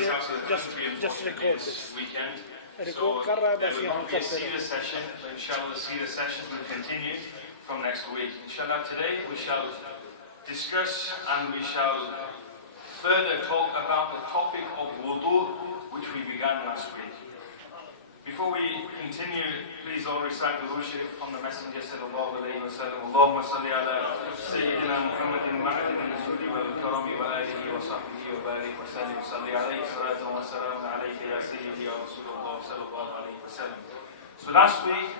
just record this weekend. record So कर रहा है there बस will यहाँ not be a करते Sira रहो session, but inshallah the Sira session will continue from next week. Inshallah today we shall discuss and we shall further talk about the topic of wudu, which we began last week. Before we continue, please all recite the worship on the Messenger sallallahu alayhi wa sallam. Allahumma salli ala Sayyidina Muhammadin ma'adin al-sudi wal-karami wa alihi wa sahbihi wa barik wa sallim. Salli alayhi salatu wa salam alayhi ya Sayyidi ya Rasulullah sallallahu alayhi wa sallam. So last week,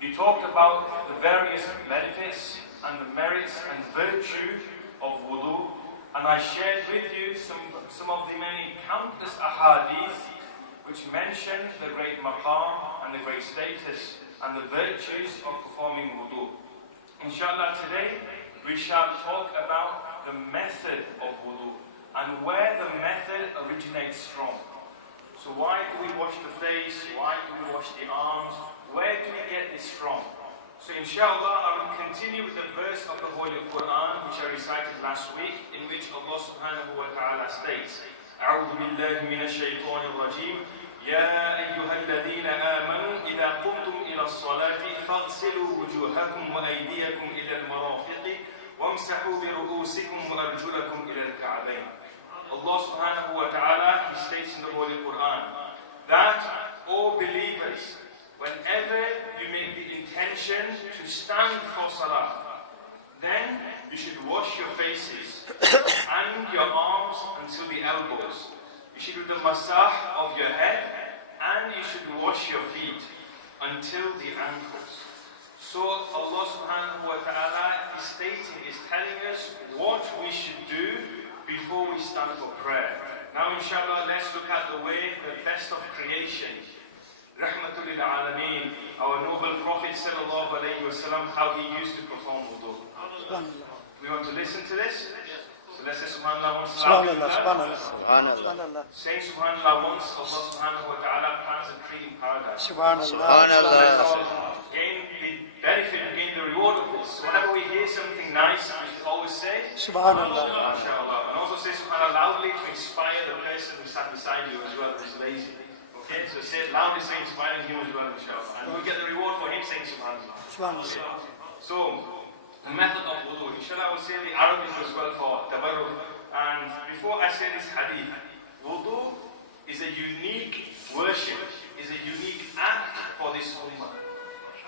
we talked about the various benefits and the merits and virtue of wudu, and I shared with you some of the many countless ahadith which mention the great maqam and the great status and the virtues of performing wudu. Inshallah today we shall talk about the method of wudu and where the method originates from. So why do we wash the face? Why do we wash the arms? Where do we get this from? So inshallah I will continue with the verse of the Holy Quran which I recited last week, in which Allah subhanahu wa ta'ala states, أعوذ بالله من الشيطان الرجيم يا أيها الذين آمنوا إذا قمتم إلى الصلاة فاغسلوا وجوهكم وأيديكم إلى المرافق وامسحوا برؤوسكم وأرجلكم إلى الكعبين. Allah subhanahu wa ta'ala, He states in the Holy Quran that, O believers, whenever you make the intention to stand for salah, then you should wash your faces and your arms until the elbows. You should do the masah of your head, and you should wash your feet until the ankles. So Allah subhanahu wa ta'ala is stating, is telling us what we should do before we stand for prayer. Now inshallah, let's look at the way, the best of creation, Rahmatul lil Alameen, our noble Prophet sallallahu alayhi wa sallam, how he used to perform wudu. We want to listen to this? So let's say Subhanallah once. Subhanallah. Saying Subhanallah once, Allah subhanahu wa ta'ala plants a tree in paradise. Subhanallah. Let's all gain the benefit and gain the reward of this. So whenever we hear something nice, we should always say Subhanallah. MashaAllah. And also say Subhanallah loudly to inspire the person who sat beside you as well, who's lazy. Okay, so say it loudly, say inspiring him as well, inshallah. And we'll get the reward for him saying Subhanallah. Subhanallah. So, the method of wudu. Inshallah, I will say the Arabic as well for tabarruk. And before I say this hadith, wudu is a unique worship, is a unique act for this ummah.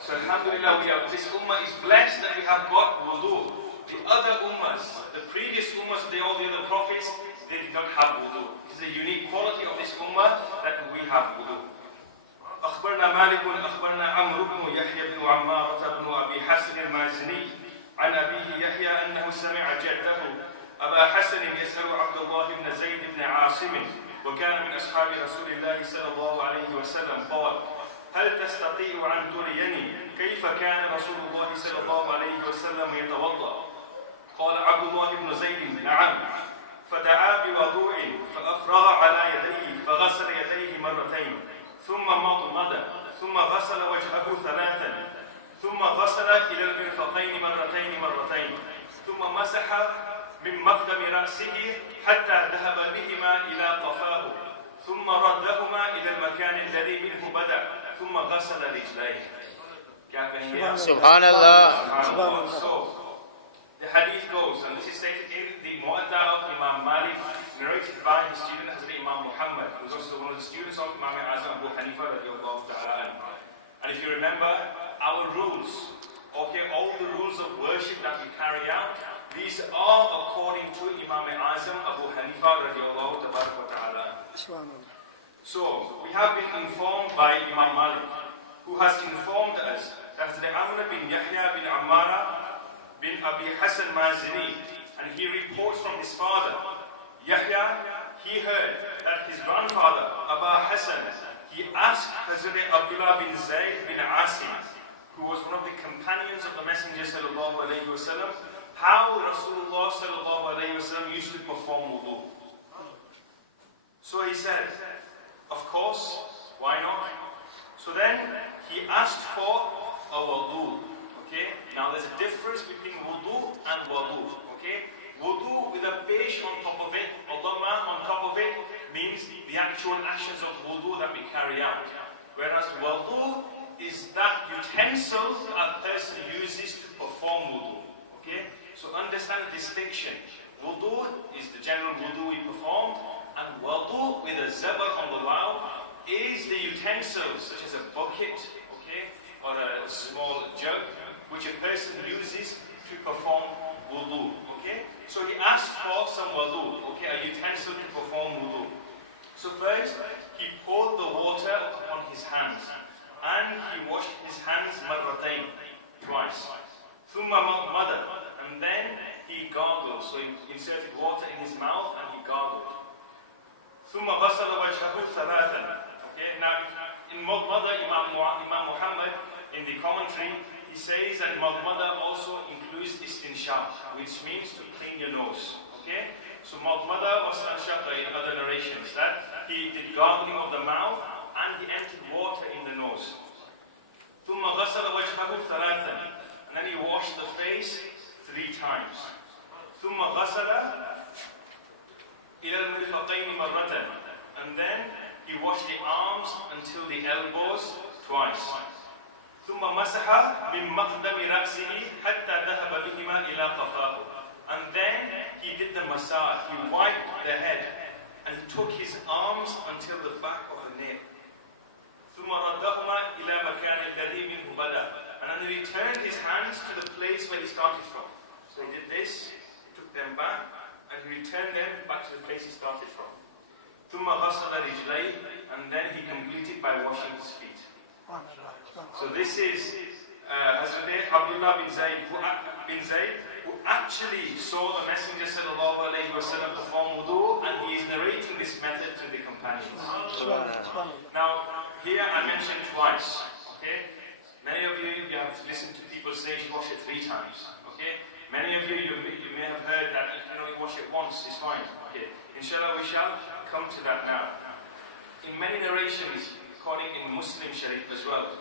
So alhamdulillah, this ummah is blessed that we have got wudu. The other ummahs, the previous ummahs, all the other prophets, they did not have wudu. It is a unique quality of this ummah that we have wudu. أخبرنا مالك أخبرنا عمرو بن يحيى بن عمارة بن أبي حسن المازني عن أبيه يحيى أنه سمع جده أبا حسن يسأل عبد الله بن زيد بن عاصم وكان من أصحاب رسول الله صلى الله عليه وسلم قال هل تستطيع أن تريني كيف كان رسول الله صلى الله عليه وسلم يتوضأ؟ قال عبد الله بن زيد نعم. فدعا بوضوء فأفرغ على يديه فغسل يديه مرتين ثم مضمض ثم غسل وجهه ثلاثا ثم غسل إلى المرفقين مرتين ثم مسح من مقدم رأسه حتى ذهب بهما إلى قفاه ثم ردهما إلى المكان الذي منه بدأ ثم غسل رجليه. Subhanallah. So the hadith goes, and this is stated in the Mu'adda of Imam Malik, narrated by his student Hazrat Imam Muhammad, who is also one of the students of Imam Azam Abu Hanifa radiallahu ta'ala. And if you remember, our rules, okay, all the rules of worship that we carry out, these are according to Imam Azam Abu Hanifa radiallahu ta'ala. So, we have been informed by Imam Malik, who has informed us that the Amr bin Yahya bin Ammara bin Abi Hassan Mazini, and he reports from his father, Yahya, he heard that his grandfather, Aba Hassan, he asked Hazrat Abdullah bin Zayd bin Asim, who was one of the companions of the Messenger sallallahu alayhi wa sallam, how Rasulullah sallallahu alayhi wa sallam used to perform wudu. So he said, of course, why not? So then he asked for a wudu. Okay? Now there's a difference between wudu and wudu. Okay? Wudu with a page on top of it, or dhamma on top of it, means means the actual actions of wudu that we carry out. Whereas wudu is that utensil a person uses to perform wudu. Okay? So understand the distinction. Wudu is the general wudu we perform, and wudu with a zabar on the waw is the utensils such as a bucket, okay, or a small jug, which a person uses to perform wudu. Okay? So he asked for some wudu, okay, a utensil to perform wudu. So first, he poured the water upon his hands, and he washed his hands marratayn, twice. Thumma madmada, and then he gargled. So he inserted water in his mouth and he gargled. Thumma ghasala wajhahu thalathan. Okay, now in madmada, Imam Muhammad in the commentary, he says that madmada also includes istinshaq, which means to clean your nose. Okay, so madmada was anshaqa in other narrations, that he did gargling of the mouth and he emptied water in the nose. ثم غسل وجهه ثلاثا, and then he washed the face 3 times. ثم غسل إلى المرفقين مرة, and then he washed the arms until the elbows twice. ثم مسح من مقدم رأسه حتى ذهب بهما إلى قفاه, and then he did the massage, he wiped the head and he took his arms until the back of the neck. ثم ردهما إلى مكان الذي منه بدأ, and then he returned his hands to the place where he started from. So he did this, took them back, and he returned them back to the place he started from. ثم غسل رجليه, and then he completed by washing his feet. So this is Hazrat Abdullah bin Zayd, who actually saw the Messenger sallallahu alayhi wa sallam perform wudu, and he is narrating this method to the companions. Now, here I mentioned twice. Okay, many of you have listened to people say you wash it 3 times. Okay, many of you may have heard that you wash it once is fine. Okay, inshallah we shall come to that now. In many narrations, according in Muslim Sharif as well,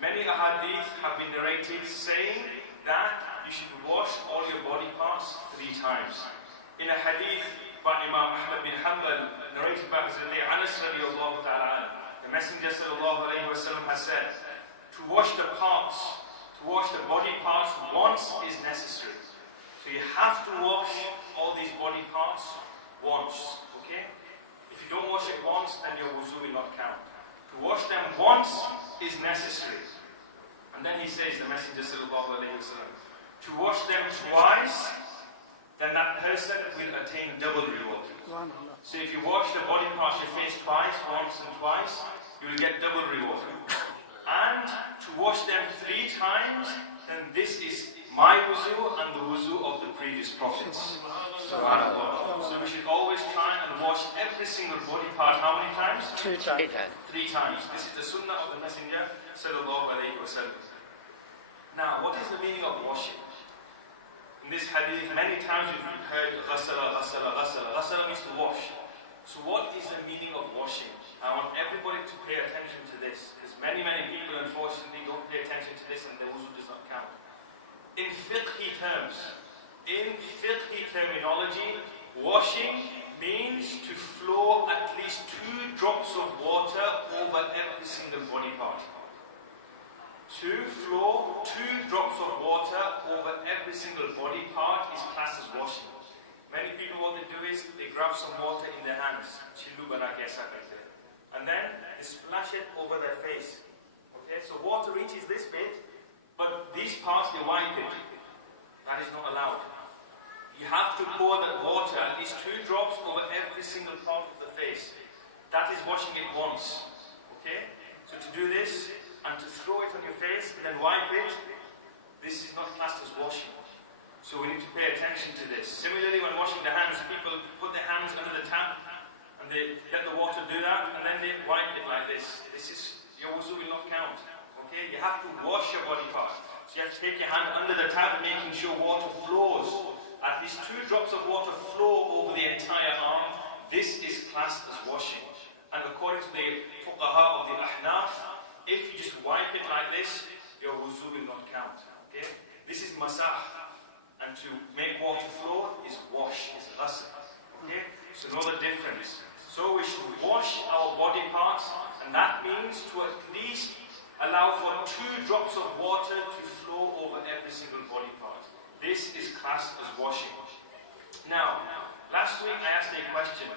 many ahadith have been narrated saying that you should wash all your body parts 3 times. In a hadith by Imam Ahmad bin Hanbal, narrated by Hazrat Anas radiallahu ta'ala, the Messenger sallallahu alayhi wa sallam has said, to wash the body parts once is necessary. So you have to wash all these body parts once. Okay? If you don't wash it once, then your wuzu will not count. To wash them once is necessary. And then he says, the Messenger sallallahu alayhi wa sallam, to wash them twice, then that person will attain double reward. So if you wash the body parts, your face twice, once and twice, you will get double reward. And to wash them 3 times, then this is my wuzu and the wuzu of the previous prophets. Subhanallah. So we should always try and wash every single body part. How many times? 3 times. 3 times. This is the sunnah of the Messenger sallallahu alayhi wa sallam. Now, what is the meaning of washing? In this hadith, many times we've heard ghasala, ghasala, ghasala. Ghasala means to wash. So what is the meaning of washing? I want everybody to pay attention to this, because many people unfortunately don't pay attention to this and their wuzu does not count. In fiqhi terminology, washing means to flow at least 2 drops of water over every single body part. To flow 2 drops of water over every single body part is classed as washing. Many people, what they do is they grab some water in their hands, and then they splash it over their face. Okay, so water reaches this bit, but these parts they wipe it. That is not allowed. You have to pour that water, at least 2 drops over every single part of the face. That is washing it once. Okay, so to do this and to throw it on your face and then wipe it, this is not classed as washing. So we need to pay attention to this. Similarly, when washing the hands, people put their hands under the tap and they let the water do that and then they wipe it like this. This is, your wuzu will not count. Okay, you have to wash your body part. So you have to take your hand under the tap, making sure water flows. At least 2 drops of water flow over the entire arm. This is classed as washing. And according to the fuqaha of the ahnaf, if you just wipe it like this, your wuzu will not count. Okay? This is masah. And to make water flow is wash, is ghasl. Okay? So know the difference. So we means to at least allow for 2 drops of water to flow over every single body part. This is classed as washing. Now, last week I asked a question,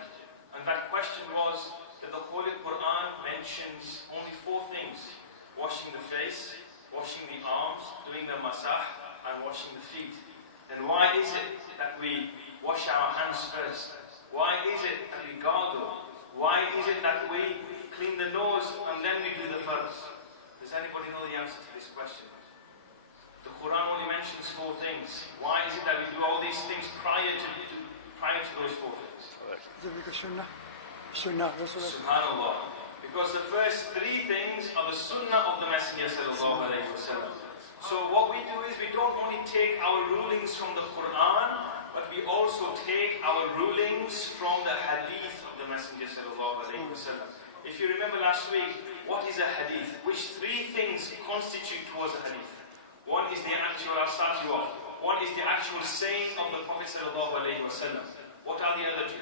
and that question was that the Holy Quran mentions only 4 things: washing the face, washing the arms, doing the masah, and washing the feet. Then why is it that we wash our hands first? Why is it that we gargle? Why is it that we clean the nose and then we do the first? Does anybody know the answer to this question? The Quran only mentions 4 things. Why is it that we do all these things prior to those 4 things? Subhanallah. Because the first 3 things are the sunnah of the Messenger sallallahu alayhi wa sallam. So what we do is we don't only take our rulings from the Quran, but we also take our rulings from the hadith of the Messenger sallallahu alayhi wa sallam. If you remember last week, what is a hadith? Which 3 things constitute towards a hadith? One is the actual, I'll start you off. One is the actual saying of the Prophet sallallahu alayhi wa sallam. What are the other 2?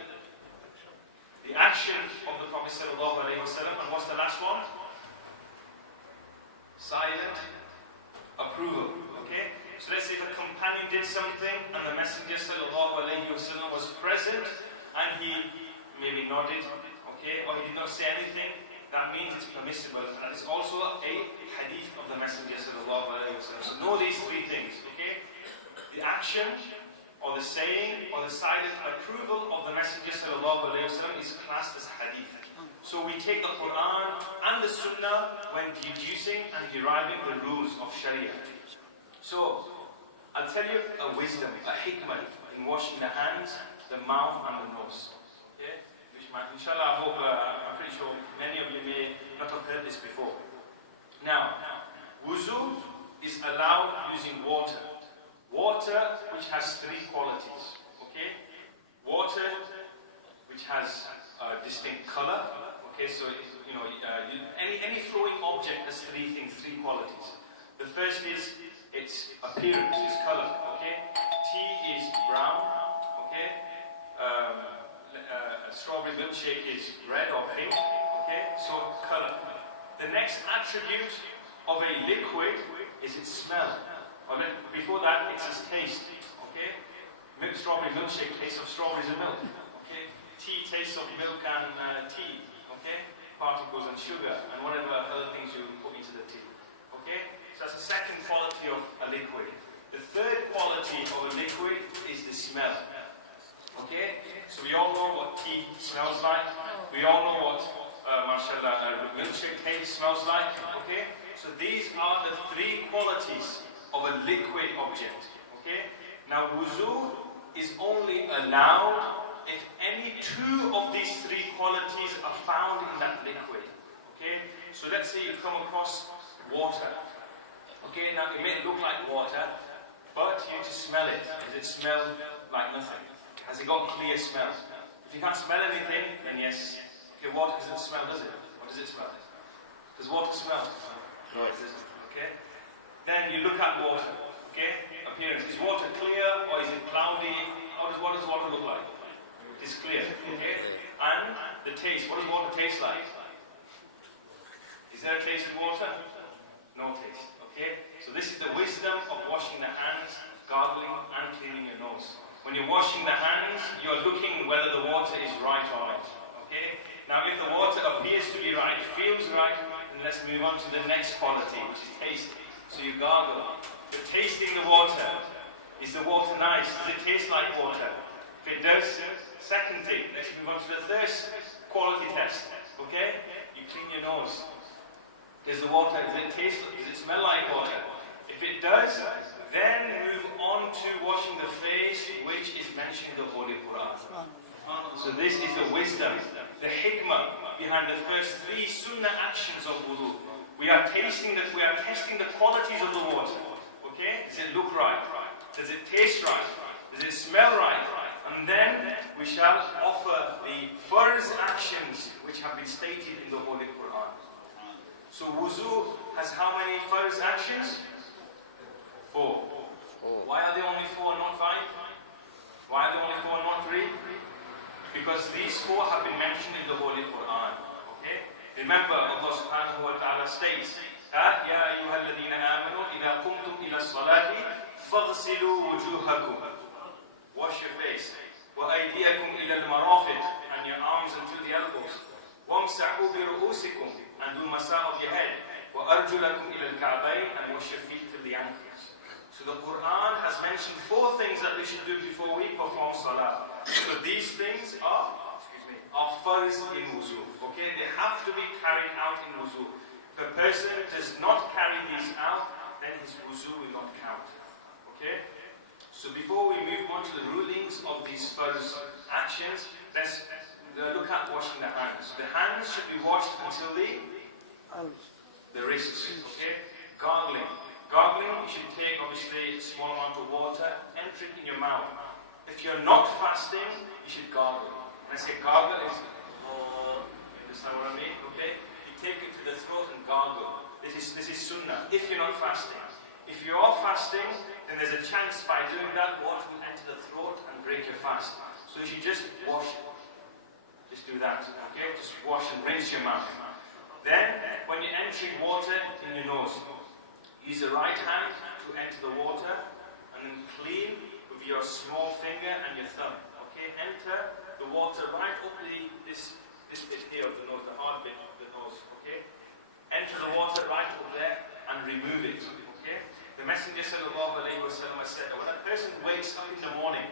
The action of the Prophet sallallahu alayhi wa sallam. And what's the last one? Silent approval. Okay? So let's say if a companion did something and the Messenger sallallahu alayhi wa sallam was present and he maybe nodded, okay, or he did not say anything, that means it's permissible. And it's also a hadith of the Messenger sallallahu alayhi wa sallam. So know these 3 things, okay? The action, or the saying, or the silent approval of the Messenger sallallahu alayhi wa sallam is classed as hadith. So we take the Quran and the Sunnah when deducing and deriving the rules of Sharia. So, I'll tell you a wisdom, a hikmah in washing the hands, the mouth and the nose. Okay? Which might, inshallah, I hope, I'm pretty sure many of you may not have heard this before. Now, wuzu is allowed using water. Water which has 3 qualities. Okay? Water which has a distinct color. Okay, so any flowing object has 3 things, 3 qualities. The first is its appearance, its color. Okay, tea is brown. Okay, strawberry milkshake is red or pink. Okay, so color. The next attribute of a liquid is its smell. Or before that, it's its taste. Okay, strawberry milkshake tastes of strawberries and milk. Okay, tea tastes of milk and tea. Okay, particles and sugar and whatever other things you put into the tea. Okay, so that's the second quality of a liquid. The third quality of a liquid is the smell. Okay, so we all know what tea smells like. We all know what, mashallah, milkshake taste smells like. Okay, so these are the 3 qualities of a liquid object. Okay, now wuzu is only allowed if any 2 of these 3 qualities are found in that liquid. Okay, so let's say you come across water. Okay, now it may look like water, but you need to smell it. Does it smell like nothing? Has it got clear smell? If you can't smell anything, then yes. Okay, water doesn't smell, does it? Or does it smell? Does water smell? No, it doesn't. Okay, then you look at water. Okay, appearance. Is water clear or is it cloudy? What does water look like? It's clear, okay? And the taste, what does water taste like? Is there a taste of water? No taste, okay? So this is the wisdom of washing the hands, gargling and cleaning your nose. When you're washing the hands, you're looking whether the water is right or not, okay? Now if the water appears to be right, feels right, then let's move on to the next quality, which is taste. So you gargle. You're tasting the water. Is the water nice? Does it taste like water? If it does, second thing, let's move on to the third quality test. Okay? You clean your nose. Does the water, does it taste, does it smell like water? If it does, then move on to washing the face, which is mentioned in the Holy Quran. So this is the wisdom, the hikmah behind the first 3 sunnah actions of wudu. We are testing the qualities of the water. Okay? Does it look right? Does it taste right? Does it smell right? And then we shall offer the first actions which have been stated in the Holy Quran. So wuzu has how many first actions? 4. Why are there only 4 and not 5? Why are there only 4 and not 3? Because these 4 have been mentioned in the Holy Quran. Okay? Remember, Allah subhanahu wa ta'ala states, يَا أَيُّهَا الَّذِينَ آمَنُوا إِذَا قُمْتُمْ إِلَى الصَّلَاةِ فَاغْسِلُوا وُجُوهَكُمْ. Wash your face. وَأَيْدِيَكُمْ إِلَى الْمَرَافِقِ, and your arms until the elbows. وَامْسَحُوا بِرُؤُوسِكُمْ, and do masa of your head. وَأَرْجُلَكُمْ إِلَى الْكَعْبَيْنِ, and wash your feet till the ankles. So the Quran has mentioned 4 things that we should do before we perform salah. So these things are farz in wuzu. Okay, they have to be carried out in wuzu. If a person does not carry these out, then his wuzu will not count. Okay? So before we move on to the rulings of these farz actions, let's look at washing the hands. The hands should be washed until the wrists. Okay? Gargling. Gargling, you should take obviously a small amount of water, enter it in your mouth. If you're not fasting, you should gargle. When I say gargle, it's you understand what I mean? Okay? You take it to the throat and gargle. This is sunnah. If you're not fasting. If you are fasting, then there's a chance by doing that, water will enter the throat and break your fast. So you should just wash it. Just do that. Okay? Just wash and rinse your mouth. Then, when you're entering water in your nose, use the right hand to enter the water and then clean with your small finger and your thumb. Okay? Enter the water right up this bit here of the nose, the hard bit of the nose. Okay? Enter the water right up there and remove it. Okay? The Messenger sallallahu alayhi wa sallam said that when a person wakes up in the morning,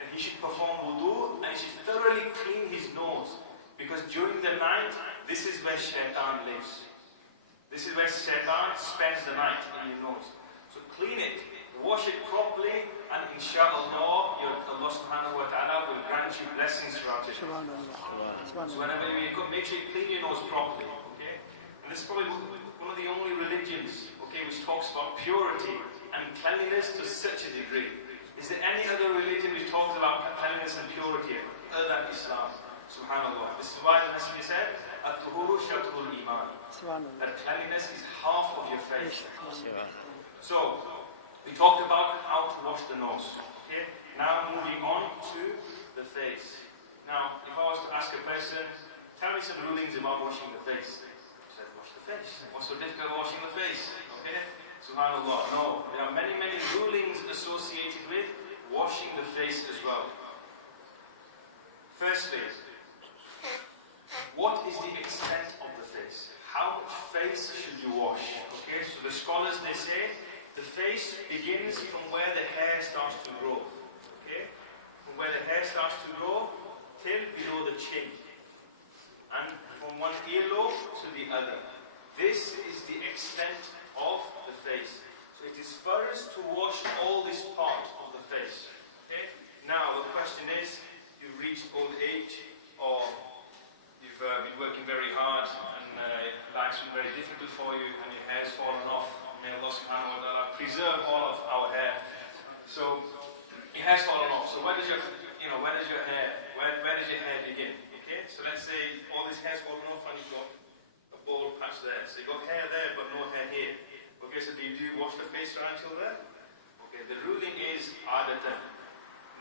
then he should perform wudu and he should thoroughly clean his nose. Because during the night, this is where shaitan lives. This is where shaitan spends the night in your nose. So clean it, wash it properly, and inshallah, Allah subhanahu wa ta'ala will grant you blessings throughout it. So whenever you wake up, make sure you clean your nose properly. Okay? And this is probably one of the only religions, okay, which talks about purity and cleanliness to such a degree. Is there any other religion which talks about cleanliness and purity other than Islam? Subhanallah. This is why the Messenger said, At-tuhuru shatrul iman. That cleanliness is half of your faith. So, we talked about how to wash the nose. Okay? Now moving on to the face. Now, if I was to ask a person, tell me some rulings about washing the face. I said, wash the face. What's so difficult about washing the face? Okay? Subhanallah. No. There are many, many rulings associated with washing the face as well. Firstly, what is the extent of the face? How much face should you wash? Okay, so the scholars, they say, the face begins from where the hair starts to grow. Okay? From where the hair starts to grow till below the chin. And from one earlobe to the other. This is the extent of the face. So it is first to wash all this part of the face. Okay? Now the question is, you've reached old age, or you've been working very hard and life's been very difficult for you and your hair's fallen off. May Allah subhanahu wa ta'ala preserve all of our hair. So your hair's fallen off. So where does your hair begin? Okay? So let's say all this hair's fallen off and you've got a bald patch there. So you've got hair there but no hair here. Okay, so do you wash the face right till there? Okay, the ruling is adatan.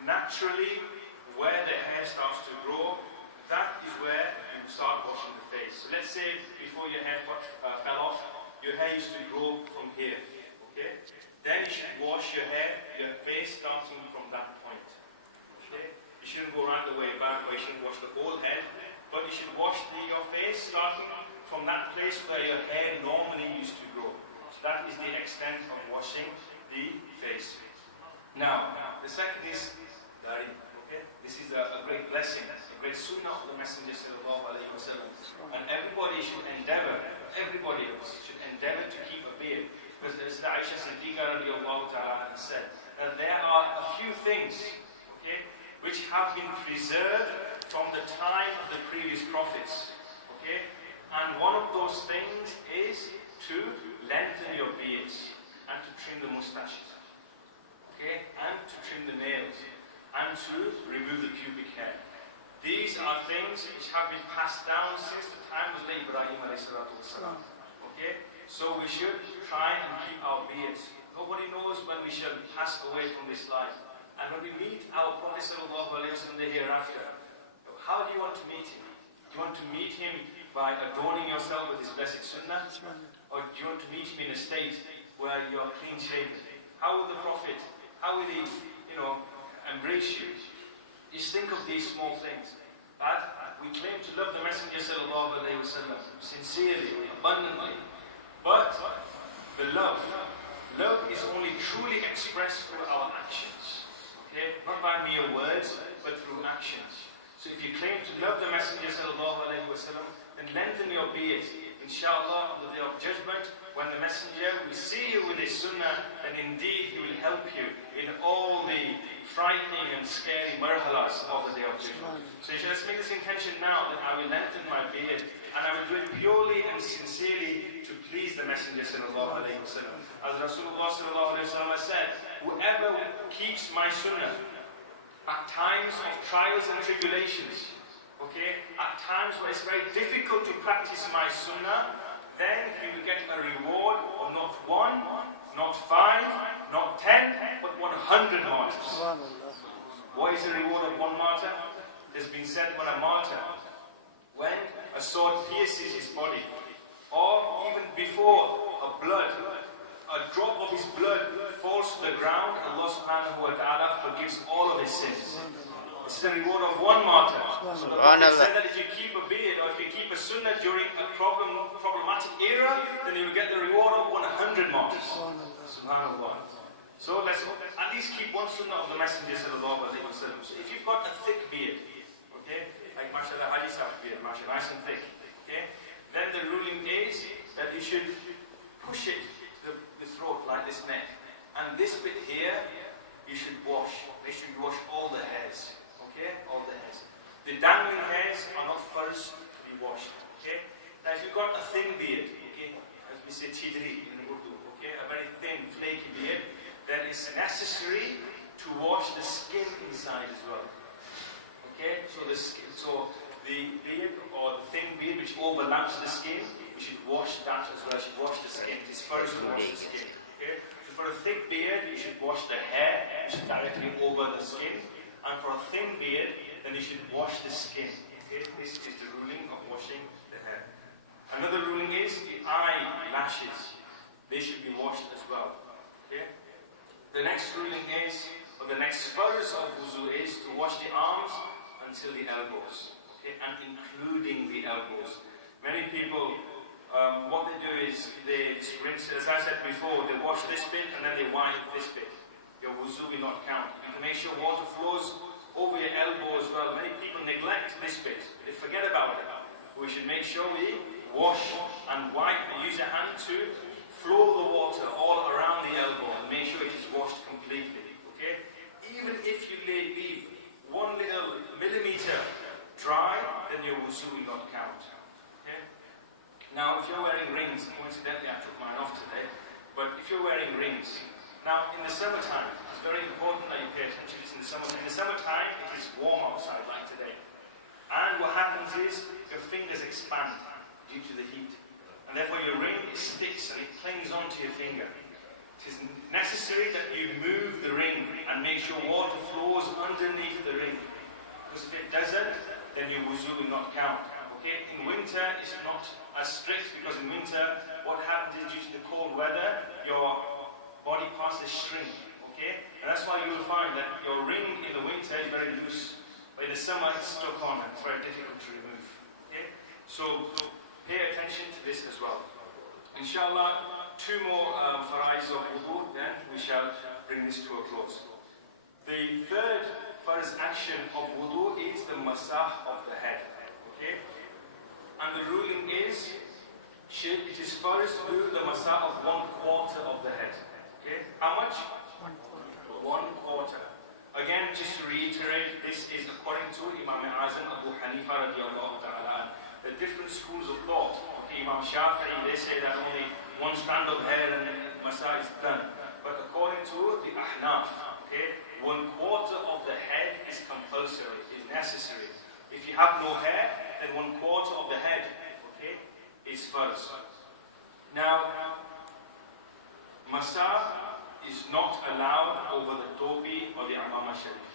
Naturally, where the hair starts to grow, that is where you start washing the face. So let's say before your hair fell off, your hair used to grow from here. Okay? Then you should wash your face starting from that point. Okay? You shouldn't go right the way back, or you shouldn't wash the whole head, but you should wash your face starting from that place where your hair normally used to grow. So that is the extent of washing the face. Now, the second is dari. Okay? This is a great blessing, a great sunnah of the Messenger sallallahu alayhi wa sallam. And everybody should endeavor, everybody of us should endeavor to keep a beard. Because as Aisha Siddiqa radiallahu ta'ala said, that there are a few things, okay, which have been preserved from the time of the previous prophets. Okay? And one of those things is to lengthen your beards and to trim the mustaches. Okay? And to trim the nails. And to remove the pubic hair. These are things which have been passed down since the time of Ibrahim alayhi salatu wasalam. Okay? So we should try and keep our beards. Nobody knows when we shall pass away from this life. And when we meet our Prophet sallallahu alayhi wasallam the hereafter, how do you want to meet him? Do you want to meet him by adorning yourself with his blessed sunnah? Or do you want to meet him in a state where you are clean shaven? How will the Prophet, how will he, embrace you? Just think of these small things. That we claim to love the Messenger sallallahu alaihi wasallam sincerely, abundantly. But the love is only truly expressed through our actions. Okay? Not by mere words, but through actions. So if you claim to love the Messenger sallallahu alaihi wasallam, then lengthen your beard. Inshallah, on the day of judgment, when the Messenger will see you with his sunnah, then indeed he will help you in all the frightening and scary marhalas of the day of judgment. So let's make this intention now that I will lengthen my beard and I will do it purely and sincerely to please the Messenger sallallahu alaihi wasallam. As Rasulullah sallallahu alaihi wasallam said, whoever keeps my sunnah at times of trials and tribulations, okay, at times where it's very difficult to practice my sunnah, then he will get a reward of not 1, not 5, not 10, but 100 martyrs. What is the reward of 1 martyr? It has been said when a martyr, when a sword pierces his body, or even before a drop of his blood falls to the ground, Allah subhanahu wa ta'ala forgives all of his sins. It's the reward of 1 martyr. So the Prophet said that if you keep a beard or if you keep a sunnah during a problematic era, then you will get the reward of 100 martyrs. Subhanallah. So let's at least keep 1 sunnah of the Messenger sallallahu alaihi wasallam. So if you've got a thick beard, okay, like mashallah Ali's beard, mashallah, nice and thick, okay, then the ruling is that you should push it to the throat like this neck, and this bit here you should wash. They should wash all the hairs. Okay, all the hairs. The dangling hairs are not first to be washed. Okay. Now, if you've got a thin beard, okay, as we say chidri in Urdu, okay, a very thin, flaky beard, then it's necessary to wash the skin inside as well. Okay, so the beard or the thin beard which overlaps the skin, we should wash that as well. You should wash the skin. It is first to wash the skin. Okay. So for a thick beard, you should wash the hair, which is directly over the skin. And for a thin beard, then you should wash the skin. Okay? This is the ruling of washing the hair. Another ruling is the eyelashes. They should be washed as well. Okay? The next ruling is, or the next farz of wuzu is to wash the arms until the elbows. Okay? And including the elbows. Many people, what they do is they rinse, as I said before, they wash this bit and then they wipe this bit. Your wuzu will not count. You can make sure water flows over your elbow as well. Many people neglect this bit. They forget about it. We should make sure we wash and wipe and use your hand to flow the water all around the elbow and make sure it is washed completely. Okay? Even if you leave 1 little millimeter dry, then your wuzu will not count. Okay? Now, if you're wearing rings, coincidentally I took mine off today, but if you're wearing rings, now, in the summertime, it's very important that you pay attention to this in the summertime. In the summertime, it is warm outside like today. And what happens is, your fingers expand due to the heat. And therefore your ring sticks and it clings onto your finger. It is necessary that you move the ring and make sure water flows underneath the ring. Because if it doesn't, then your wuzu will not count. Okay? In winter, it's not as strict because in winter, what happens is due to the cold weather, your body parts shrink, okay? And that's why you will find that your ring in the winter is very loose, but in the summer it's stuck on and it's very difficult to remove, okay? So pay attention to this as well. Inshallah, 2 more faraiz of wudu, then we shall bring this to a close. The third farz action of wudu is the masah of the head, okay? And the ruling is, it is first to do the masah of 1/4 of the head. Okay, how much? 1/4. Again, just to reiterate, this is according to Imam Azam Abu Hanifa radiallahu ta'ala. The different schools of thought. Okay, Imam Shafi'i, they say that only 1 strand of hair and masah is done. But according to the Ahnaf, okay, 1/4 of the head is compulsory, is necessary. If you have no hair, then 1/4 of the head, okay, is first. Now, masah is not allowed over the topi or the amama sharif.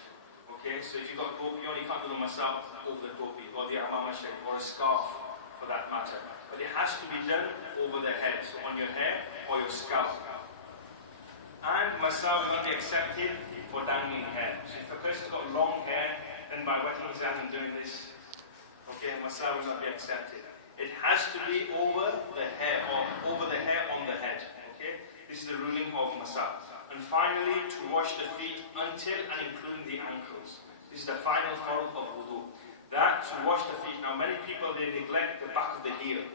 Okay, so if you've got topi on, you can't do the masa over the topi, or the amama shape, or a scarf for that matter. But it has to be done over the head, so on your hair or your scalp. And masa will not be accepted for dangling hair. So if a person's got long hair, then by wetting his hand and doing this, okay, masa will not be accepted. It has to be over the hair, or over the hair on the head. Okay, this is the ruling of masa. And finally, to wash the feet until and including the ankles. This is the final form of wudu. That, to wash the feet. Now many people, they neglect the back of the heel.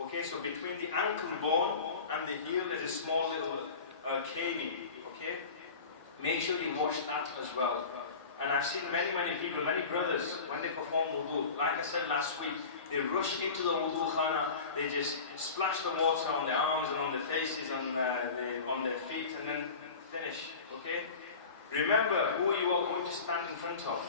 Okay, so between the ankle bone and the heel, there's a small little caving. Okay, make sure you wash that as well. And I've seen many people, many brothers, when they perform wudu, like I said last week, they rush into the wudu khana, they just splash the water on their arms and on their faces, on their feet, and then finish, okay? Remember who you are going to stand in front of.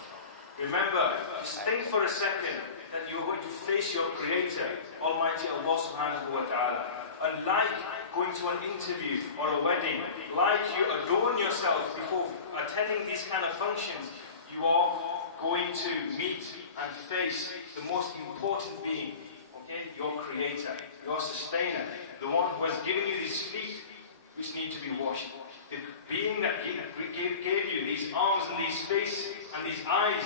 Remember, just think for a second that you are going to face your Creator, Almighty Allah subhanahu wa ta'ala. And like going to an interview or a wedding, like you adorn yourself before attending these kind of functions, you are going to meet and face the most important being, okay? Your Creator, your Sustainer, the one who has given you these feet which need to be washed. The being that gave you these arms and these face and these eyes,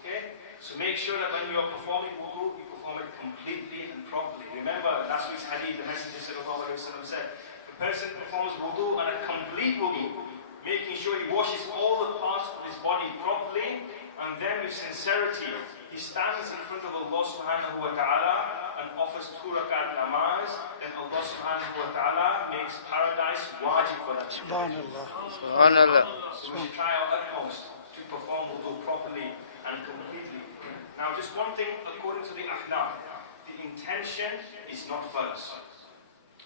okay? So make sure that when you are performing wudu, you perform it completely and properly. Remember, last week's hadith, the Messenger said, the person performs wudu and a complete wudu, making sure he washes all the parts of his body properly, and then with sincerity, he stands in front of Allah subhanahu wa ta'ala and offers 2 rakat namaz, then Allah subhanahu wa ta'ala makes paradise wajib for that. Subhanallah. Subhanallah. So we should try our utmost to perform wudu properly and completely. Now just one thing, according to the Ahnaf, the intention is not farz.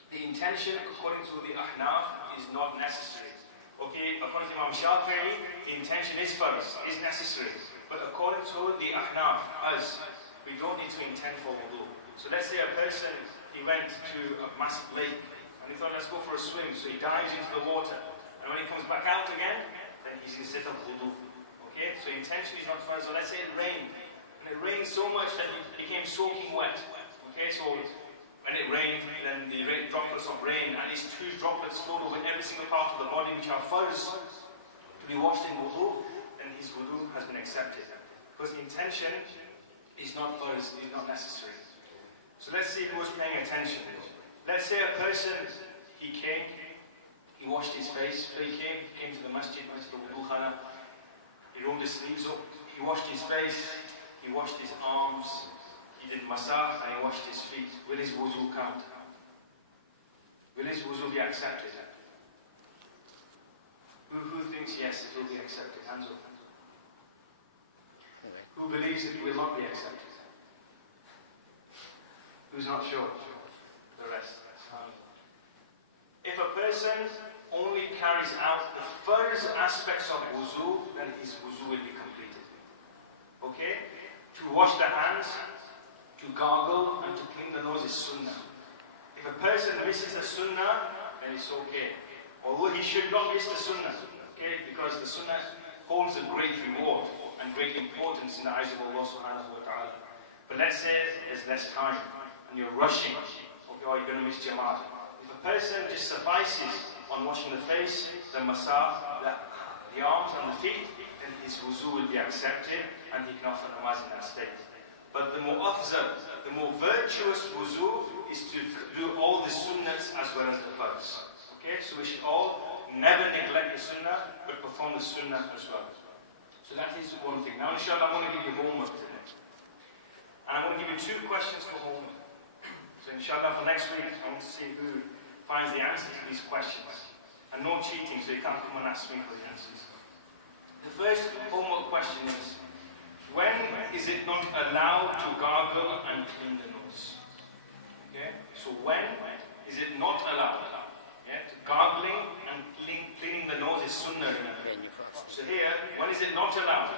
The intention, according to the Ahnaf, is not necessary. Okay, according to Imam Shafi'i, the intention is farz, is necessary. But according to the Ahnaf, us, we don't need to intend for wudu. So let's say a person, he went to a massive lake, and he thought, let's go for a swim. So he dives into the water. And when he comes back out again, then he's in state of wudu. Okay, so intention is not farz. So let's say it rained. And it rained so much that it became soaking wet. Okay, so when it rained, then the droplets of rain, at least 2 droplets flowed over every single part of the body, which are farz to be washed in wudu, then his wudu has been accepted. Because the intention is not farz, is not necessary. So let's see who was paying attention. Let's say a person, he came, he washed his face, so he came to the masjid, went to the wudu khana, he rolled his sleeves up, he washed his face, he washed his arms, he did masah, and he washed his feet. Will his wudu count? Will his wudu be accepted? Who thinks yes, it will be accepted? Hands up. Who believes it will not be accepted? Who's not sure? The rest. If a person only carries out the first aspects of wuzu, then his wuzu will be completed. Okay? To wash the hands, to gargle, and to clean the nose is sunnah. If a person misses the sunnah, then it's okay. Although he should not miss the sunnah, okay? Because the sunnah holds a great reward and great importance in the eyes of Allah subhanahu wa ta'ala. But let's say there's less time and you're rushing, okay, or you're going to miss Jamaat. If a person just suffices on washing the face, the masah, the arms and the feet, then his wuzu will be accepted and he can offer namaz in that state. But the more afzal, the more virtuous wuzu is to do all the sunnahs as well as the farz. Okay, so we should all never neglect the sunnah, but perform the sunnah as well. So that is one thing. Now inshallah I'm going to give you homework today. And I'm going to give you 2 questions for homework. So inshallah for next week, I want to see who finds the answer to these questions. And no cheating, so you can't come and ask me for the answers. The first homework question is, when is it not allowed to gargle and clean the nose? Okay? So when is it not allowed? Yeah? Gargling and cleaning the nose is sunnah. So here, when is it not allowed?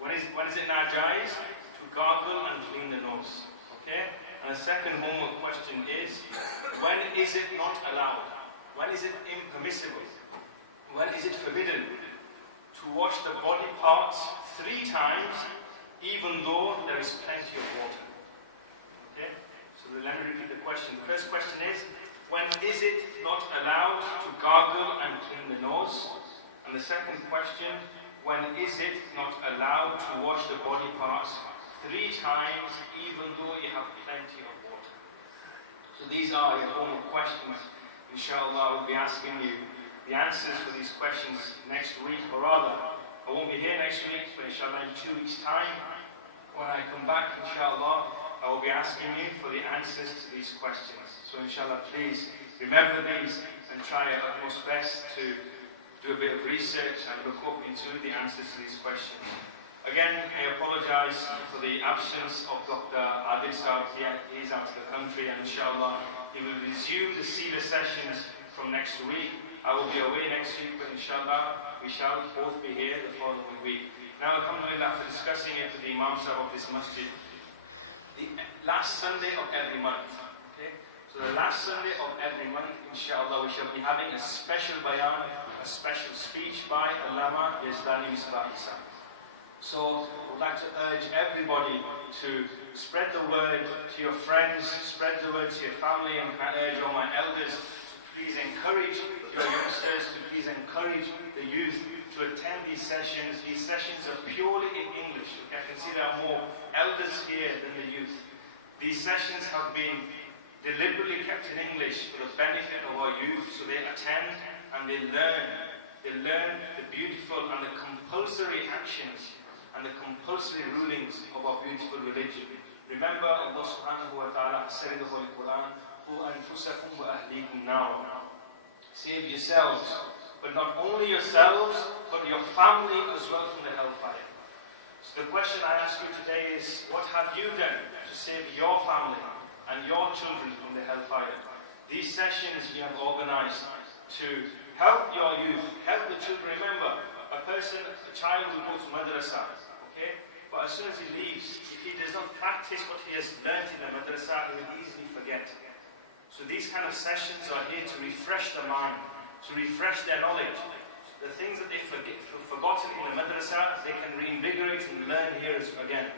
When is it najais to gargle and clean the nose? Okay? And the second homework question is, when is it not allowed? When is it impermissible? When is it forbidden to wash the body parts 3 times, even though there is plenty of water. Okay? So let me repeat the question. The first question is, when is it not allowed to gargle and clean the nose? And the second question, when is it not allowed to wash the body parts 3 times, even though you have plenty of water? So these are your normal questions. Inshallah, I'll be asking you the answers for these questions next week, or rather, I won't be here next week, but inshallah in 2 weeks' time, when I come back, inshallah, I will be asking you for the answers to these questions. So inshallah, please remember these and try your utmost best to do a bit of research and look up into the answers to these questions. Again, I apologize for the absence of Dr. Adil Saab. He is out of the country, and inshallah, he will resume the Sila sessions from next week. I will be away next week, but inshallah, we shall both be here the following week. Now, alhamdulillah, after discussing it with the Imam Sahib of this masjid, the last Sunday of every month, okay? So the last Sunday of every month, inshallah, we shall be having a special bayan, a special speech by Allama Yazdani Misbah Isa. So I would like to urge everybody to spread the word to your friends, spread the word to your family, and I urge all my elders to please encourage your youngsters, to please encourage the youth to attend these sessions. These sessions are purely in English. I can see there are more elders here than the youth. These sessions have been deliberately kept in English for the benefit of our youth, so they attend and they learn. They learn the beautiful and the compulsory actions and the compulsory rulings of our beautiful religion. Remember, Allah subhanahu wa ta'ala said in the Holy Quran, "Qu anfusakum wa ahlikum nara." Save yourselves, but not only yourselves, but your family as well from the hellfire. So the question I ask you today is, what have you done to save your family and your children from the hellfire? These sessions we have organized to help your youth, help the children. Remember, a child will go to madrasa, okay? But as soon as he leaves, if he does not practice what he has learnt in the madrasa, he will easily forget. So these kind of sessions are here to refresh the mind, to refresh their knowledge. The things that they've forgotten in the madrasa, they can reinvigorate and learn here again.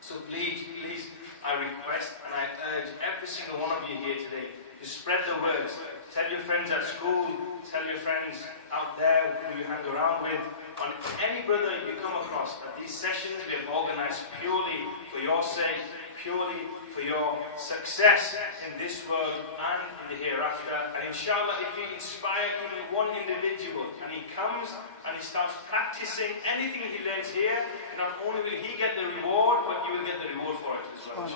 So please, I request and I urge every single one of you here today to spread the words. Tell your friends at school, tell your friends out there who you hang around with, on any brother you come across, that these sessions we have organized purely for your sake, purely for your success in this world and in the hereafter. And inshallah, if you inspire even one individual and he comes and he starts practicing anything he learns here, not only will he get the reward, but you will get the reward for it as well.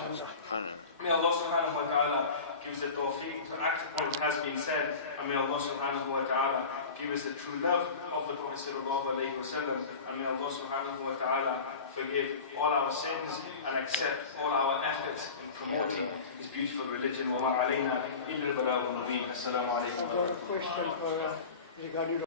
May Allah subhanahu wa ta'ala give us the tawfiq to act upon what has been said, and may Allah subhanahu wa ta'ala give us the true love of the Prophet sallallahu alayhi wa sallam, and may Allah subhanahu wa ta'ala forgive all our sins and accept all our efforts in promoting His beautiful religion. Wa ma alayna illa al-balagh al-mubin. Assalamu alaykum. I've got a question for regarding